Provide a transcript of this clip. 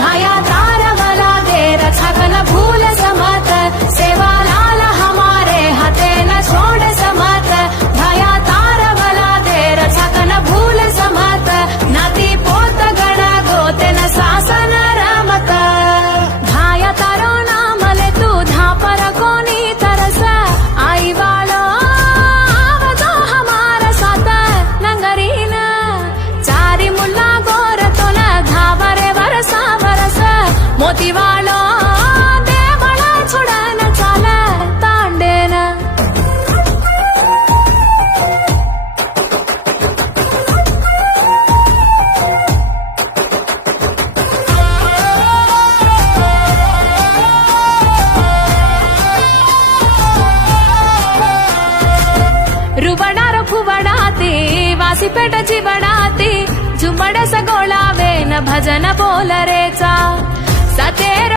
भाया तारवला देर छगन भूल समत सेवा लाल हमारे हाथे न छोड़ समत भाया तारवला देर छगन भूल समत नाती पोत गणा गोते न सासन रमत भाया तारो नामले तू धापर कोनी तरस आई वालो आवतो हमारा साथ नंगरीन चारी मुल्ला गोर तो न धावरे वरसा वरस मोती वालो देवळा छोडन चाल तांडेन रुबडार फुवडाती वासीपेट चिवडाती झुमड सगोळावे न भजन बोल रे चा